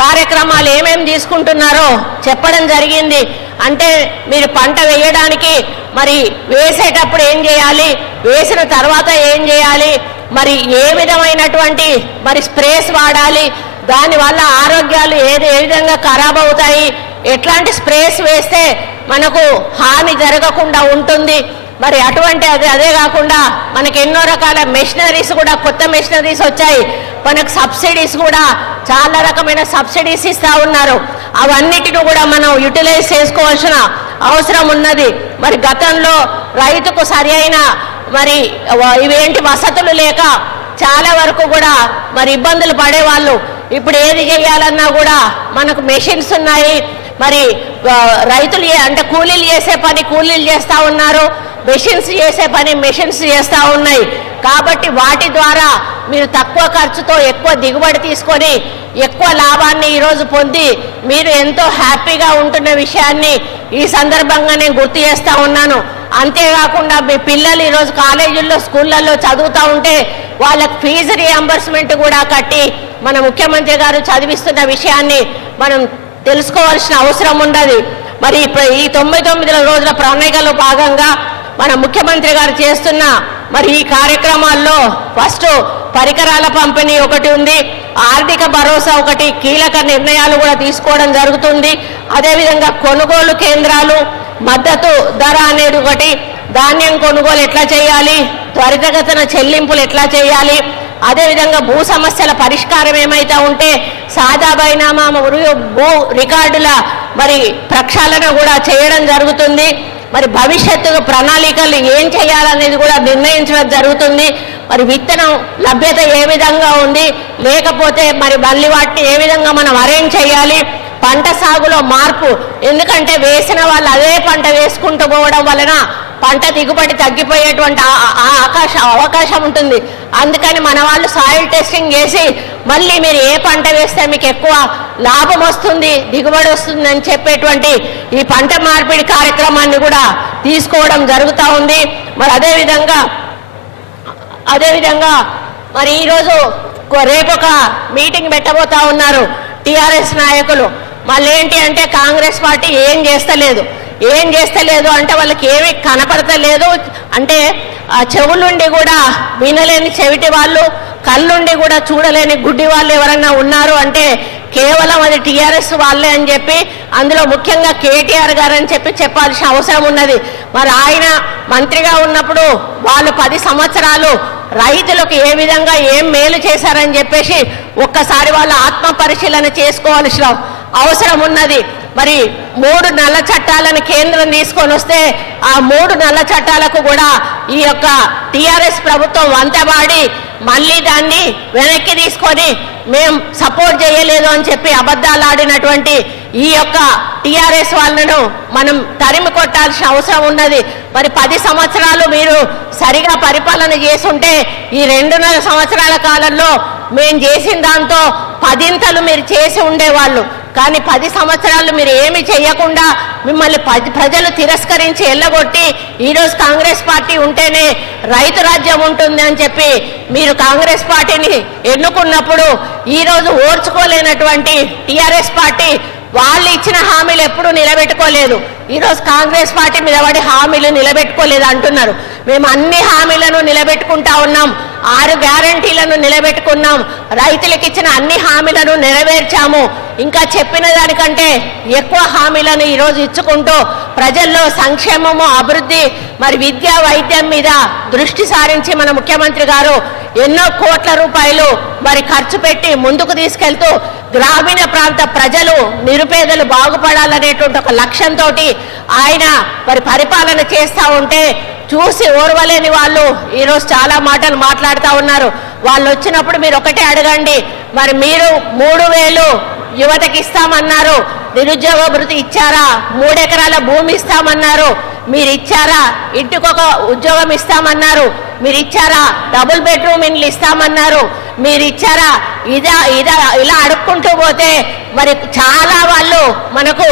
కార్యక్రమాలు ఏమేమి తీసుకుంటున్నారో చెప్పడం జరిగింది. అంటే మీరు పంట వేయడానికి మరి వేసేటప్పుడు ఏం చేయాలి, వేసిన తర్వాత ఏం చేయాలి, మరి ఏ విధమైనటువంటి మరి స్ప్రేస్ వాడాలి, దానివల్ల ఆరోగ్యాలు ఏ విధంగా ఖరాబ్ అవుతాయి, ఎట్లాంటి స్ప్రేస్ వేస్తే మనకు హాని జరగకుండా ఉంటుంది. మరి అటువంటి అదే కాకుండా మనకి ఎన్నో రకాల మెషినరీస్ కూడా కొత్త మెషినరీస్ వచ్చాయి. మనకు సబ్సిడీస్ కూడా చాలా రకమైన సబ్సిడీస్ ఇస్తూ ఉన్నారు. అవన్నిటిని కూడా మనం యూటిలైజ్ చేసుకోవాల్సిన అవసరం ఉన్నది. మరి గతంలో రైతుకు సరి అయిన మరి ఇవేంటి వసతులు లేక చాలా వరకు కూడా మరి ఇబ్బందులు పడేవాళ్ళు. ఇప్పుడు ఏది చేయాలన్నా కూడా మనకు మెషిన్స్ ఉన్నాయి. మరి రైతులు అంటే కూలీలు చేసే పని కూలీలు చేస్తూ ఉన్నారు, మెషిన్స్ చేసే పని మెషిన్స్ చేస్తూ ఉన్నాయి. కాబట్టి వాటి ద్వారా మీరు తక్కువ ఖర్చుతో ఎక్కువ దిగుబడి తీసుకొని ఎక్కువ లాభాన్ని ఈరోజు పొంది మీరు ఎంతో హ్యాపీగా ఉంటున్న విషయాన్ని ఈ సందర్భంగా నేను గుర్తు చేస్తూ ఉన్నాను. అంతేకాకుండా మీ పిల్లలు ఈరోజు కాలేజీల్లో స్కూళ్ళల్లో చదువుతూ ఉంటే వాళ్ళకి ఫీజు రియంబర్స్మెంట్ కూడా కట్టి మన ముఖ్యమంత్రి గారు చదివిస్తున్న విషయాన్ని మనం తెలుసుకోవాల్సిన అవసరం ఉన్నది. మరి ఈ 99 రోజుల ప్రణాళికలో భాగంగా మన ముఖ్యమంత్రి గారు చేస్తున్న మరి ఈ కార్యక్రమాల్లో ఫస్ట్ పరికరాల పంపిణీ ఒకటి ఉంది, ఆర్థిక భరోసా ఒకటి, కీలక నిర్ణయాలు కూడా తీసుకోవడం జరుగుతుంది. అదేవిధంగా కొనుగోలు కేంద్రాలు, మద్దతు ధర అనేది ఒకటి, ధాన్యం కొనుగోలు ఎట్లా చేయాలి, త్వరితగతిన చెల్లింపులు ఎట్లా చేయాలి, అదేవిధంగా భూ సమస్యల పరిష్కారం ఏమైతే ఉంటే సాదా బైనామా భూ రికార్డుల మరి ప్రక్షాళన కూడా చేయడం జరుగుతుంది. మరి భవిష్యత్తు ప్రణాళికలు ఏం చేయాలనేది కూడా నిర్ణయించడం జరుగుతుంది. మరి విత్తనం లభ్యత ఏ విధంగా ఉంది, లేకపోతే మరి మళ్ళీ వాటిని ఏ విధంగా మనం అరేంజ్ చేయాలి, పంట సాగులో మార్పు, ఎందుకంటే వేసిన వాళ్ళు అదే పంట వేసుకుంటూ పోవడం వలన పంట దిగుబడి తగ్గిపోయేటువంటి అవకాశం ఉంటుంది. అందుకని మన వాళ్ళు సాయిల్ టెస్టింగ్ చేసి మళ్ళీ మీరు ఏ పంట వేస్తే మీకు ఎక్కువ లాభం వస్తుంది, దిగుబడి వస్తుంది అని చెప్పేటువంటి ఈ పంట మార్పిడి కార్యక్రమాన్ని కూడా తీసుకోవడం జరుగుతూ ఉంది. మరి అదేవిధంగా మరి ఈరోజు రేపు ఒక మీటింగ్ పెట్టబోతా ఉన్నారు టీఆర్ఎస్ నాయకులు. మళ్ళీ ఏంటి అంటే కాంగ్రెస్ పార్టీ ఏం చేస్తలేదు అంటే వాళ్ళకి ఏమీ కనపడతలేదు అంటే ఆ చెవులుండి కూడా వినలేని చెవిటి వాళ్ళు, కళ్ళుండి కూడా చూడలేని గుడ్డి వాళ్ళు ఎవరన్నా ఉన్నారు అంటే కేవలం అది టీఆర్ఎస్ వాళ్ళే అని చెప్పి, అందులో ముఖ్యంగా కేటీఆర్ గారు అని చెప్పాల్సిన అవసరం ఉన్నది. మరి ఆయన మంత్రిగా ఉన్నప్పుడు వాళ్ళు 10 సంవత్సరాలు రైతులకు ఏ విధంగా ఏం మేలు చేశారని చెప్పేసి ఒక్కసారి వాళ్ళ ఆత్మ పరిశీలన చేసుకోవాల్సిన అవసరం ఉన్నది. మరి 3 నల్ల చట్టాలను కేంద్రం తీసుకొని వస్తే ఆ 3 నల్ల చట్టాలకు కూడా ఈ యొక్క టీఆర్ఎస్ ప్రభుత్వం వంతబాడి మళ్ళీ దాన్ని వెనక్కి తీసుకొని మేము సపోర్ట్ చేయలేదు అని చెప్పి అబద్ధాలు ఆడినటువంటి ఈ యొక్క టీఆర్ఎస్ వాళ్ళను మనం తరిమి కొట్టాల్సిన అవసరం ఉన్నది. మరి 10 సంవత్సరాలు మీరు సరిగా పరిపాలన చేసుంటే ఈ 2.5 సంవత్సరాల కాలంలో మేము చేసిన దాంతో 10 మీరు చేసి ఉండేవాళ్ళు. కానీ 10 సంవత్సరాలు మీరు ఏమి చేయకుండా మిమ్మల్ని ప్రజలు తిరస్కరించి ఎల్లగొట్టి ఈరోజు కాంగ్రెస్ పార్టీ ఉంటేనే రైతు రాజ్యం ఉంటుంది అని చెప్పి మీరు కాంగ్రెస్ పార్టీని ఎన్నుకున్నప్పుడు ఈరోజు ఓర్చుకోలేనటువంటి టీఆర్ఎస్ పార్టీ వాళ్ళు ఇచ్చిన హామీలు ఎప్పుడూ నిలబెట్టుకోలేదు. ఈరోజు కాంగ్రెస్ పార్టీ మీద పడి హామీలు నిలబెట్టుకోలేదు అంటున్నారు. మేము అన్ని హామీలను నిలబెట్టుకుంటా ఉన్నాం, 6 గ్యారంటీలను నిలబెట్టుకున్నాం, రైతులకు ఇచ్చిన అన్ని హామీలను నెరవేర్చాము, ఇంకా చెప్పిన దానికంటే ఎక్కువ హామీలను ఈరోజు ఇచ్చుకుంటూ ప్రజల్లో సంక్షేమము, అభివృద్ధి, మరి విద్య, వైద్యం మీద దృష్టి సారించి మన ముఖ్యమంత్రి గారు ఎన్నో కోట్ల రూపాయలు మరి ఖర్చు పెట్టి ముందుకు తీసుకెళ్తూ గ్రామీణ ప్రాంత ప్రజలు, నిరుపేదలు బాగుపడాలనేటువంటి ఒక లక్ష్యంతో ఆయన మరి పరిపాలన చేస్తూ ఉంటే చూసి ఓర్వలేని వాళ్ళు ఈరోజు చాలా మాటలు మాట్లాడుతూ ఉన్నారు. వాళ్ళు వచ్చినప్పుడు మీరు ఒకటే అడగండి, మరి మీరు 3000 యువతకి ఇస్తామన్నారు, నిరుద్యోగ భృతి ఇచ్చారా? 3 ఎకరాల భూమి ఇస్తామన్నారు, మీరు ఇచ్చారా? ఇంటికొక ఉద్యోగం ఇస్తామన్నారు, మీరు ఇచ్చారా? డబుల్ బెడ్రూమ్ ఇండ్లు ఇస్తామన్నారు, మీరు ఇచ్చారా? ఇలా అడుక్కుంటూ పోతే మరి చాలా వాళ్ళు మనకు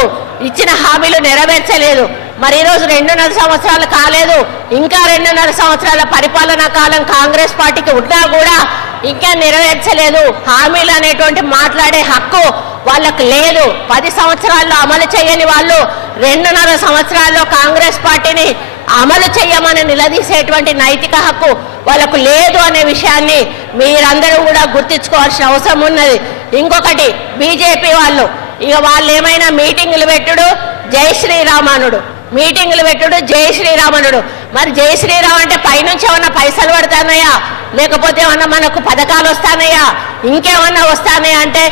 ఇచ్చిన హామీలు నెరవేర్చలేదు. మరి ఈరోజు 2.5 సంవత్సరాలు కాలేదు, ఇంకా 2.5 సంవత్సరాల పరిపాలనా కాలం కాంగ్రెస్ పార్టీకి ఉన్నా కూడా ఇంకా నెరవేర్చలేదు. హామీలు అనేటువంటి మాట్లాడే హక్కు వాళ్ళకు లేదు. 10 సంవత్సరాల్లో అమలు చేయని వాళ్ళు 2.5 సంవత్సరాల్లో కాంగ్రెస్ పార్టీని అమలు చేయమని నిలదీసేటువంటి నైతిక హక్కు వాళ్ళకు లేదు అనే విషయాన్ని మీరందరూ కూడా గుర్తించుకోవాల్సిన అవసరం ఉన్నది. ఇంకొకటి, బీజేపీ వాళ్ళు ఏమైనా మీటింగులు పెట్టుడు జై శ్రీరామనుడు, మీటింగులు పెట్టుడు జై శ్రీరామనుడు. మరి జై శ్రీరామ్ అంటే పైనుంచి ఏమన్నా పైసలు పడతానయా, లేకపోతే ఏమన్నా మనకు పథకాలు వస్తానయా, ఇంకేమన్నా వస్తానయా అంటే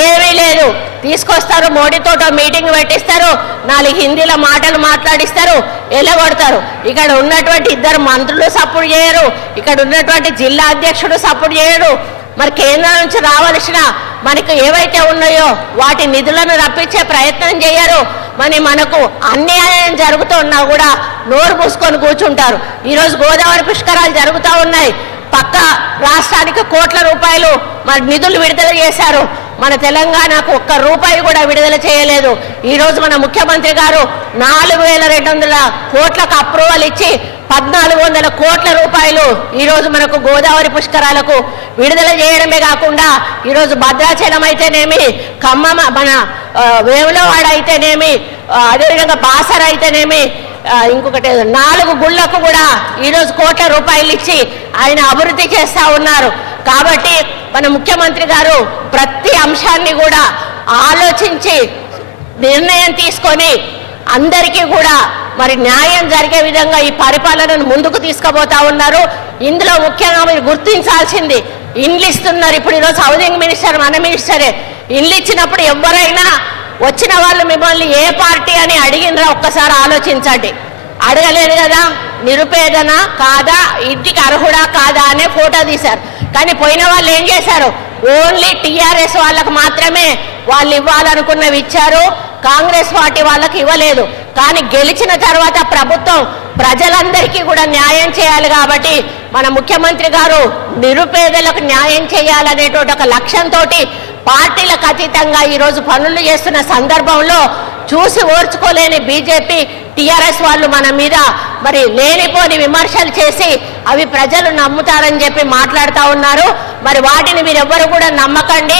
ఏమీ లేదు. తీసుకొస్తారు, మోడీతో మీటింగ్ పెట్టిస్తారు, 4 హిందీలో మాటలు మాట్లాడిస్తారు, ఎల్లగొడతారు. ఇక్కడ ఉన్నటువంటి 2 మంత్రులు సపోర్ట్ చేయరు, ఇక్కడ ఉన్నటువంటి జిల్లా అధ్యక్షుడు సపోర్ట్ చేయడు. మరి కేంద్రం నుంచి రావాల్సిన మనకు ఏవైతే ఉన్నాయో వాటి నిధులను రప్పించే ప్రయత్నం చేయరు. మరి మనకు అన్యాయం జరుగుతున్నా కూడా నోరు మూసుకొని కూర్చుంటారు. ఈరోజు గోదావరి పుష్కరాలు జరుగుతూ ఉన్నాయి, పక్క రాష్ట్రానికి కోట్ల రూపాయలు మరి నిధులు విడుదల చేశారు. మన తెలంగాణకు ఒక్క రూపాయి కూడా విడుదల చేయలేదు. ఈరోజు మన ముఖ్యమంత్రి గారు 4,200 కోట్లకు అప్రూవల్ ఇచ్చి 1,400 కోట్ల రూపాయలు ఈరోజు మనకు గోదావరి పుష్కరాలకు విడుదల చేయడమే కాకుండా ఈరోజు భద్రాచలం అయితేనేమి, ఖమ్మం మన వేములవాడ అయితేనేమి, అదేవిధంగా బాసర అయితేనేమి, ఇంకొకటి 4 గుళ్ళకు కూడా ఈరోజు కోట్ల రూపాయలు ఇచ్చి ఆయన అభివృద్ధి చేస్తూ ఉన్నారు. కాబట్టి మన ముఖ్యమంత్రి గారు ప్రతి అంశాన్ని కూడా ఆలోచించి నిర్ణయం తీసుకొని అందరికీ కూడా మరి న్యాయం జరిగే విధంగా ఈ పరిపాలనను ముందుకు తీసుకుపోతా ఉన్నారు. ఇందులో ముఖ్యంగా మీరు గుర్తించాల్సింది ఇండ్లు ఇస్తున్నారు. ఇప్పుడు ఈరోజు హౌసింగ్ మినిస్టర్ మన మినిస్టరే. ఇండ్లు ఇచ్చినప్పుడు ఎవరైనా వచ్చిన వాళ్ళు మిమ్మల్ని ఏ పార్టీ అని అడిగినరా ఒక్కసారి ఆలోచించండి. అడగలేదు కదా, నిరుపేదనా కాదా, ఇంటికి అర్హుడా కాదా అనే ఫోటో తీశారు. కానీ పోయిన వాళ్ళు ఏం చేశారు, ఓన్లీ టీఆర్ఎస్ వాళ్ళకు మాత్రమే వాళ్ళు ఇవ్వాలనుకున్నవి ఇచ్చారు, కాంగ్రెస్ పార్టీ వాళ్ళకి ఇవ్వలేదు. కానీ గెలిచిన తర్వాత ప్రభుత్వం ప్రజలందరికీ కూడా న్యాయం చేయాలి కాబట్టి మన ముఖ్యమంత్రి గారు నిరుపేదలకు న్యాయం చేయాలనేటువంటి ఒక లక్ష్యంతో పార్టీలకు అతీతంగా ఈరోజు పనులు చేస్తున్న సందర్భంలో చూసి ఓర్చుకోలేని బీజేపీ టీఆర్ఎస్ వాళ్ళు మన మీద మరి లేనిపోని విమర్శలు చేసి అవి ప్రజలు నమ్ముతారని చెప్పి మాట్లాడుతూ ఉన్నారు. మరి వాటిని మీరెవ్వరు కూడా నమ్మకండి.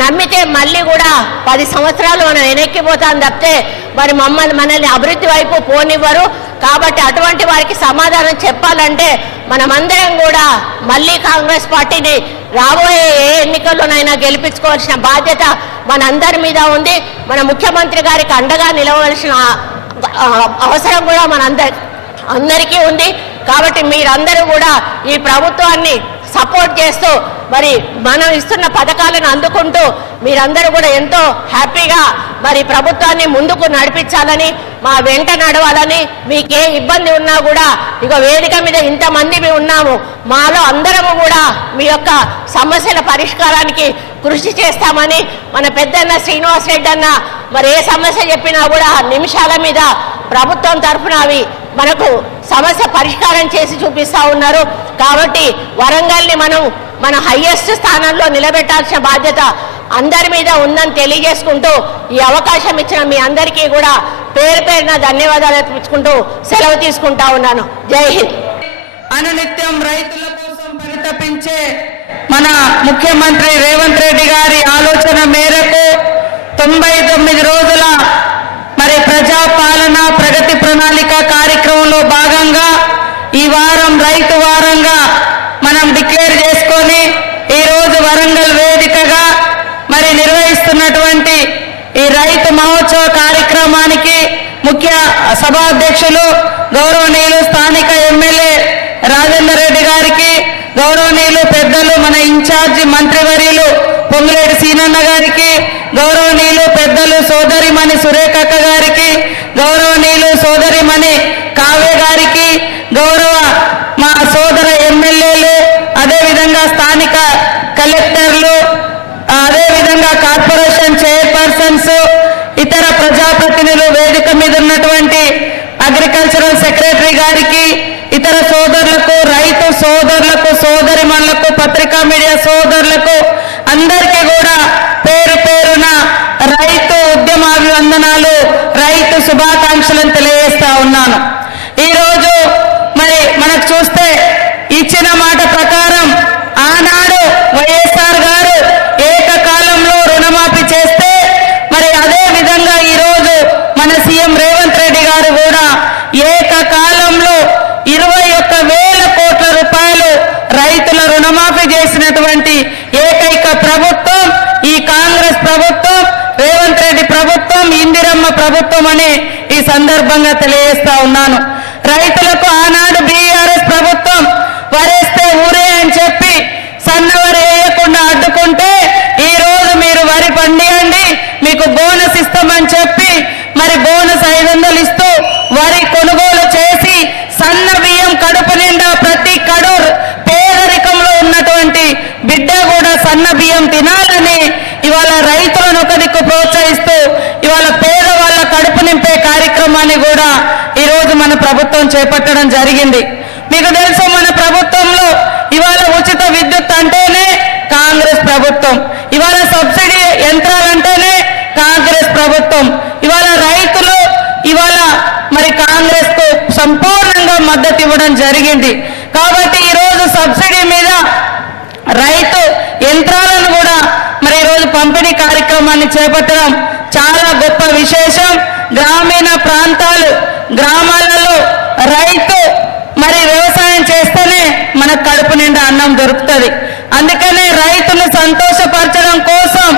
నమ్మితే మళ్ళీ కూడా 10 సంవత్సరాలు మనం వెనక్కిపోతాం తప్పితే మరి మనల్ని అభివృద్ధి వైపు పోనివ్వరు. కాబట్టి అటువంటి వారికి సమాధానం చెప్పాలంటే మనమందరం కూడా మళ్ళీ కాంగ్రెస్ పార్టీని రాబోయే ఏ ఎన్నికల్లోనైనా గెలిపించుకోవాల్సిన బాధ్యత మనందరి మీద ఉంది. మన ముఖ్యమంత్రి గారికి అండగా నిలవలసిన అవసరం కూడా అందరికీ ఉంది. కాబట్టి మీరందరూ కూడా ఈ ప్రభుత్వాన్ని సపోర్ట్ చేస్తూ మరి మనం ఇస్తున్న పథకాలను అందుకుంటూ మీరందరూ కూడా ఎంతో హ్యాపీగా మరి ప్రభుత్వాన్ని ముందుకు నడిపించాలని, మా వెంట నడవాలని, మీకే ఇబ్బంది ఉన్నా కూడా ఇక వేదిక మీద ఇంతమంది ఉన్నాము, మాలో అందరము కూడా మీ యొక్క సమస్యల పరిష్కారానికి కృషి చేస్తామని మన పెద్దన్న శ్రీనివాస్ రెడ్డి అన్న మరి ఏ సమస్య చెప్పినా కూడా నిమిషాల మీద ప్రభుత్వం తరఫున అవి మనకు సమస్య పరిష్కారం చేసి చూపిస్తూ ఉన్నారు. కాబట్టి వరంగల్ని మన హైయెస్ట్ స్థానంలో నిలబెట్టాల్సిన బాధ్యత అందరి మీద ఉందని తెలియజేసుకుంటూ ఈ అవకాశం ఇచ్చిన మీ అందరికీ కూడా పేరు పేరున ధన్యవాదాలు అర్పించుకుంటూ సెలవు తీసుకుంటా ఉన్నాను. జై హింద్. అనునిత్యం రైతుల కోసం పరితపించే మన ముఖ్యమంత్రి రేవంత్ రెడ్డి గారి ఆలోచన మేరకు 99 రోజుల మరి ప్రజాపాలన ప్రగతి ప్రణాళిక కార్యక్రమంలో భాగంగా ఈ వారం రైతు వారంగా మనం డిక్లేర్ చేసుకొని ఈరోజు వరంగల్ వేదికగా మరి నిర్వహిస్తున్నటువంటి ఈ రైతు మహోత్సవ కార్యక్రమానికి ముఖ్య సభాధ్యక్షులు గౌరవనీయులు స్థానిక ఎమ్మెల్యే రాజేందర్ రెడ్డి గారికి, గౌరవనీయులు పెద్దలు మన ఇన్ఛార్జి మంత్రివర్యులు పొంగులేటి సీనన్న గారికి, గౌరవనీయులు పెద్దలు సోదరిమణి సురేఖక్క గారికి, గౌరవనీయులు సోదరిమణి కావ్య గారికి, గౌరవ మా సోదర ఎమ్మెల్యేలు, అదేవిధంగా స్థానిక కలెక్టర్లు, అదేవిధంగా కార్పొరేషన్ చైర్పర్సన్స్, ఇతర ప్రజాప్రతినిధులు, వేదిక మీద ఉన్నటువంటి అగ్రికల్చరల్ సెక్రటరీ గారికి, ఇతర సోదరులకు, రైతు సోదరులకు, సోదరిమణులకు, పత్రికా మీడియా సోదరులకు అందరికీ కూడా పేరు పేరున రైతు ఉద్యమాభివందనాలు, రైతు శుభాకాంక్షలను తెలియజేస్తా ఉన్నాను. ఈరోజు మరి మనకు చూస్తే ఇచ్చిన మాట ప్రకారం ఆనాడు వైఎస్ఆర్ గారు ఏకకాలంలో రుణమాఫీ చేస్తే మరి అదే విధంగా ఈరోజు మన సీఎం రేవంత్ రెడ్డి గారు కూడా ఏకకాలంలో 21,000 కోట్ల రూపాయలు రైతుల రుణమాఫీ చేసినటువంటి ఏకైక ప్రభుత్వం ఈ కాంగ్రెస్ ప్రభుత్వం, రేవంత్ రెడ్డి ప్రభుత్వం, ఇందిరమ్మ ప్రభుత్వం అని ఈ సందర్భంగా తెలియజేస్తా ఉన్నాను. రైతులకు ఆనాడు బీఆర్ఎస్ ప్రభుత్వం వరేస్తే ఊరే అని చెప్పి సన్నవరి వేయకుండా అడ్డుకుంటే ఈ రోజు మీరు వరి పండియండి మీకు బోనస్ ఇస్తామని చెప్పి మరి బోనస్ 500 ఇస్తూ వరి కొనుగోలు చేసి సన్న బియ్యం కడుపు నిండా ప్రతి కడు పేదరికంలో ఉన్నటువంటి బిడ్డ కూడా సన్న బియ్యం తినాలని ఇవాళ రైతులను ఒక దిక్కు ప్రోత్సహిస్తూ ఇవాళ పేదవాళ్ళ కడుపు నింపే కార్యక్రమాన్ని కూడా ఈరోజు మన ప్రభుత్వం చేపట్టడం జరిగింది. మీకు తెలుసు మన ప్రభుత్వంలో ఇవాళ ఉచిత విద్యుత్ అంటేనే కాంగ్రెస్ ప్రభుత్వం. ఇవాళ సబ్సిడీ యంత్రాలంటేనే కాంగ్రెస్ ప్రభుత్వం. ఇవాళ రైతులు ఇవాళ మరి కాంగ్రెస్ కు సంపూర్ణంగా మద్దతు ఇవ్వడం జరిగింది. కాబట్టి ఈరోజు సబ్సిడీ మీద రైతు యంత్రాలను కూడా మరి ఈరోజు పంపిణీ కార్యక్రమాన్ని చేపట్టడం చాలా గొప్ప విశేషం. గ్రామీణ ప్రాంతాలు గ్రామాలలో రైతు మరి వ్యవసాయం చేస్తేనే మనకు కడుపు నిండా అన్నం దొరుకుతుంది. అందుకనే రైతును సంతోషపరచడం కోసం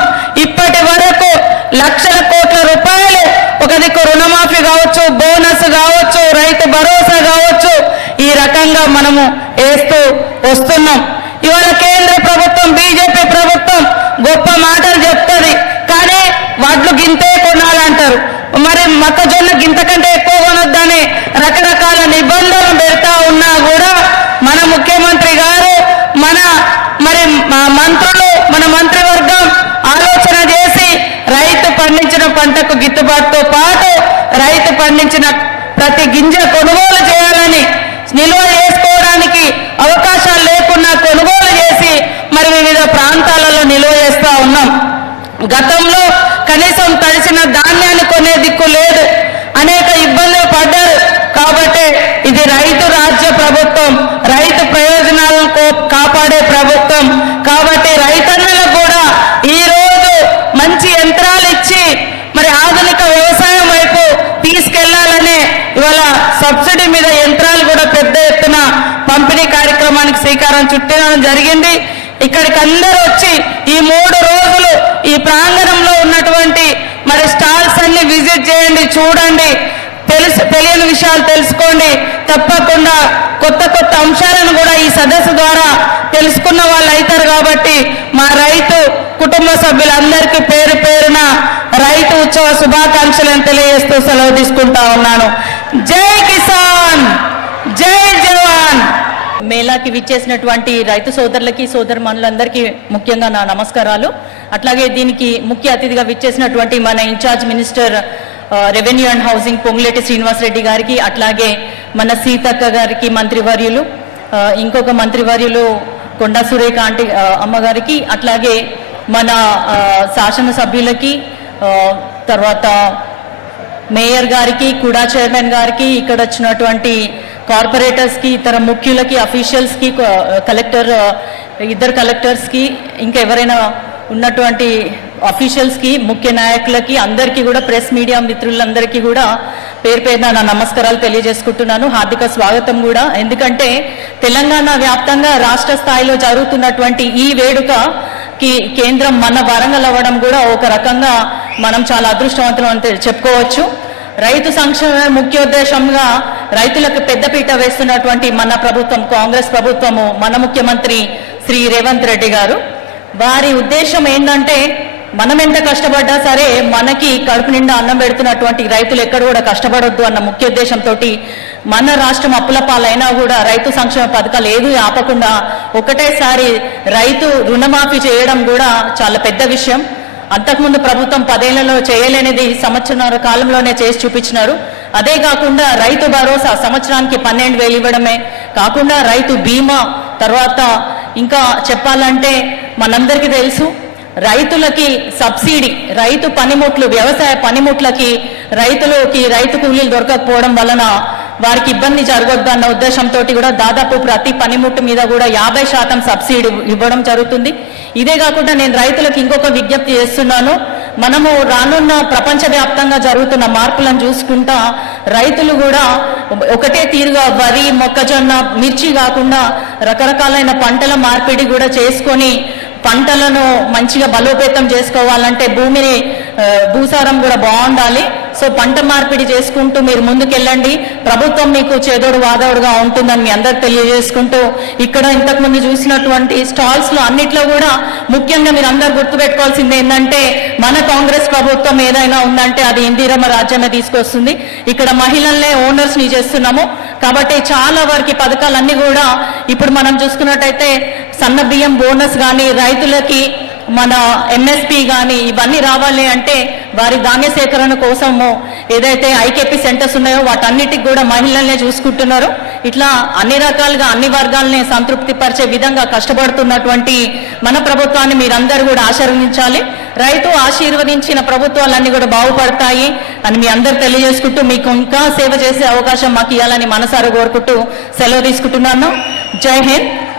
ఇప్పటి వరకు లక్షల కోట్ల రూపాయలు ఒక దిక్కు రుణమాఫీ కావచ్చు, బోనస్ కావచ్చు, రైతు భరోసా కావచ్చు, ఈ రకంగా మనము వేస్తూ వస్తున్నాం. ఇవాళ కేంద్ర ప్రభుత్వం బీజేపీ ప్రభుత్వం గొప్ప మాటలు చెప్తుంది, కానీ వడ్లు గింతే కొనాలంటారు. మరి మొక్కజొన్న గింతకంటే ఎక్కువ కొనొద్దని రకరకాల నిబంధనలు పెడతా ఉన్నా కూడా మన ముఖ్యమంత్రి గారు మరి మంత్రులు మన మంత్రివర్గం ఆలోచన చేసి రైతు పండించిన పంటకు గిట్టుబాటుతో పాటు రైతు పండించిన ప్రతి గింజ కొనుగోలు చేయాలని, నిల్వ చేసుకోవడానికి అవకాశాలు లేకుండా కొనుగోలు చేసి మరి వివిధ ప్రాంతాలలో నిల్వ చేస్తా ఉన్నాం. గతంలో కనీసం తడిసిన ధాన్యాన్ని కొనే దిక్కు లేదు, అనేక ఇబ్బందులు పడ్డారు. కాబట్టి ఇది రైతు రాజ్య ప్రభుత్వం, రైతు ప్రయోజనాలను కాపాడే ప్రభుత్వం. కాబట్టి రైతన్నలకు కూడా ఈ రోజు మంచి యంత్రాలు ఇచ్చి మరి ఆధునిక వ్యవసాయం వైపు తీసుకెళ్లాలనే ఇవాళ సబ్సిడీ మీద యంత్రాలు కూడా పెద్ద ఎత్తున పంపిణీ కార్యక్రమానికి శ్రీకారం చుట్టడం జరిగింది. ఇక్కడికి అందరూ వచ్చి ఈ 3 రోజులు ఈ ప్రాంగణంలో ఉన్నటువంటి మరి స్టాల్స్ అన్ని విజిట్ చేయండి, చూడండి, తెలియని విషయాలు తెలుసుకోండి. తప్పకుండా కొత్త కొత్త అంశాలను కూడా ఈ సదస్సు ద్వారా తెలుసుకున్న వాళ్ళు అవుతారు. కాబట్టి మా రైతు కుటుంబ సభ్యులందరికీ పేరు పేరున రైతు ఉత్సవ శుభాకాంక్షలను తెలియజేస్తూ సెలవు తీసుకుంటా ఉన్నాను. జై కిసాన్, జై జవాన్. మేళాకి విచ్చేసినటువంటి రైతు సోదరులకి సోదరుమణులందరికీ ముఖ్యంగా నా నమస్కారాలు. అట్లాగే దీనికి ముఖ్య అతిథిగా విచ్చేసినటువంటి మన in charge minister revenue and housing Ponguleti Srinivasa Reddy గారికి, అట్లాగే మన సీతక్క గారికి మంత్రివర్యులు, ఇంకొక మంత్రివర్యులు కొండా సురేఖ ఆంటీ అమ్మగారికి, అట్లాగే మన శాసనసభ్యులకి, తర్వాత మేయర్ గారికి, కుడా చైర్మన్ గారికి, ఇక్కడ వచ్చినటువంటి కార్పొరేటర్స్కి, ఇతర ముఖ్యులకి, అఫీషియల్స్కి, ఇద్దరు కలెక్టర్స్కి, ఇంకా ఎవరైనా ఉన్నటువంటి అఫీషియల్స్కి, ముఖ్య నాయకులకి, అందరికీ కూడా ప్రెస్ మీడియా మిత్రులందరికీ కూడా పేరు పేరున నా నమస్కారాలు తెలియజేసుకుంటున్నాను. హార్దిక స్వాగతం కూడా. ఎందుకంటే తెలంగాణ వ్యాప్తంగా రాష్ట్ర స్థాయిలో జరుగుతున్నటువంటి ఈ వేడుకకి కేంద్రం మన వరంగల్ అవ్వడం కూడా ఒక రకంగా మనం చాలా అదృష్టవంతులు అని చెప్పుకోవచ్చు. రైతు సంక్షేమ ముఖ్యోద్దేశంగా రైతులకు పెద్దపీట వేస్తున్నటువంటి మన ప్రభుత్వం, కాంగ్రెస్ ప్రభుత్వము, మన ముఖ్యమంత్రి శ్రీ రేవంత్ రెడ్డి గారు, వారి ఉద్దేశం ఏంటంటే మనం ఎంత కష్టపడ్డా సరే మనకి కడుపు నిండా అన్నం పెడుతున్నటువంటి రైతులు ఎక్కడ కూడా కష్టపడొద్దు అన్న ముఖ్య ఉద్దేశంతో మన రాష్ట్రం అప్పుల పాలైనా కూడా రైతు సంక్షేమ పథకాలు ఏది ఆపకుండా ఒకటేసారి రైతు రుణమాఫీ చేయడం కూడా చాలా పెద్ద విషయం. అంతకుముందు ప్రభుత్వం 10 ఏళ్లలో చేయలేనిది సంవత్సరాల కాలంలోనే చేసి చూపించినారు. అదే కాకుండా రైతు భరోసా సంవత్సరానికి 12,000 ఇవ్వడమే కాకుండా రైతు బీమా, తర్వాత ఇంకా చెప్పాలంటే మనందరికీ తెలుసు రైతులకి సబ్సిడీ, రైతు పనిముట్లు, వ్యవసాయ పనిముట్లకి రైతు కూలీలు దొరకకపోవడం వలన వారికి ఇబ్బంది జరగొద్దు అన్న ఉద్దేశంతో కూడా దాదాపు ప్రతి పనిముట్టు మీద కూడా 50% సబ్సిడీ ఇవ్వడం జరుగుతుంది. ఇదే కాకుండా నేను రైతులకు ఇంకొక విజ్ఞప్తి చేస్తున్నాను. మనము రానున్న ప్రపంచవ్యాప్తంగా జరుగుతున్న మార్పులను చూసుకుంటా రైతులు కూడా ఒకటే తీరుగా వరి, మొక్కజొన్న, మిర్చి కాకుండా రకరకాలైన పంటల మార్పిడి కూడా చేసుకొని పంటలను మంచిగా బలోపేతం చేసుకోవాలంటే భూసారం కూడా బాగుండాలి. సో పంట మార్పిడి చేసుకుంటూ మీరు ముందుకెళ్ళండి. ప్రభుత్వం మీకు చేదోడు వాదోడుగా ఉంటుందని మీ అందరికి తెలియజేసుకుంటూ, ఇక్కడ ఇంతకుముందు చూసినటువంటి స్టాల్స్ లో అన్నిట్లో కూడా ముఖ్యంగా మీరు అందరు గుర్తుపెట్టుకోవాల్సింది ఏంటంటే మన కాంగ్రెస్ ప్రభుత్వం ఏదైనా ఉందంటే అది ఇందిరమ్మ రాజ్యమే తీసుకొస్తుంది. ఇక్కడ మహిళల్నే ఓనర్స్ ని చేస్తున్నాము. కాబట్టి చాలా వరకు పథకాలన్నీ కూడా ఇప్పుడు మనం చూసుకున్నట్టయితే సన్న బియ్యం బోనస్ కానీ, రైతులకి మన ఎంఎస్పి కానీ ఇవన్నీ రావాలి అంటే వారి ధాన్య సేకరణ కోసము ఏదైతే ఐకేపీ సెంటర్స్ ఉన్నాయో వాటన్నిటికి కూడా మహిళలనే చూసుకుంటున్నారు. ఇట్లా అన్ని రకాలుగా అన్ని వర్గాలని సంతృప్తి పరిచే విధంగా కష్టపడుతున్నటువంటి మన ప్రభుత్వాన్ని మీరందరూ కూడా ఆశీర్వదించాలి. రైతు ఆశీర్వదించిన ప్రభుత్వాలన్నీ కూడా బాగుపడతాయి అని మీ అందరు తెలియజేసుకుంటూ మీకు ఇంకా సేవ చేసే అవకాశం మాకు ఇవ్వాలని మనసారా కోరుకుంటూ సెలవు తీసుకుంటున్నాను. జై హింద్.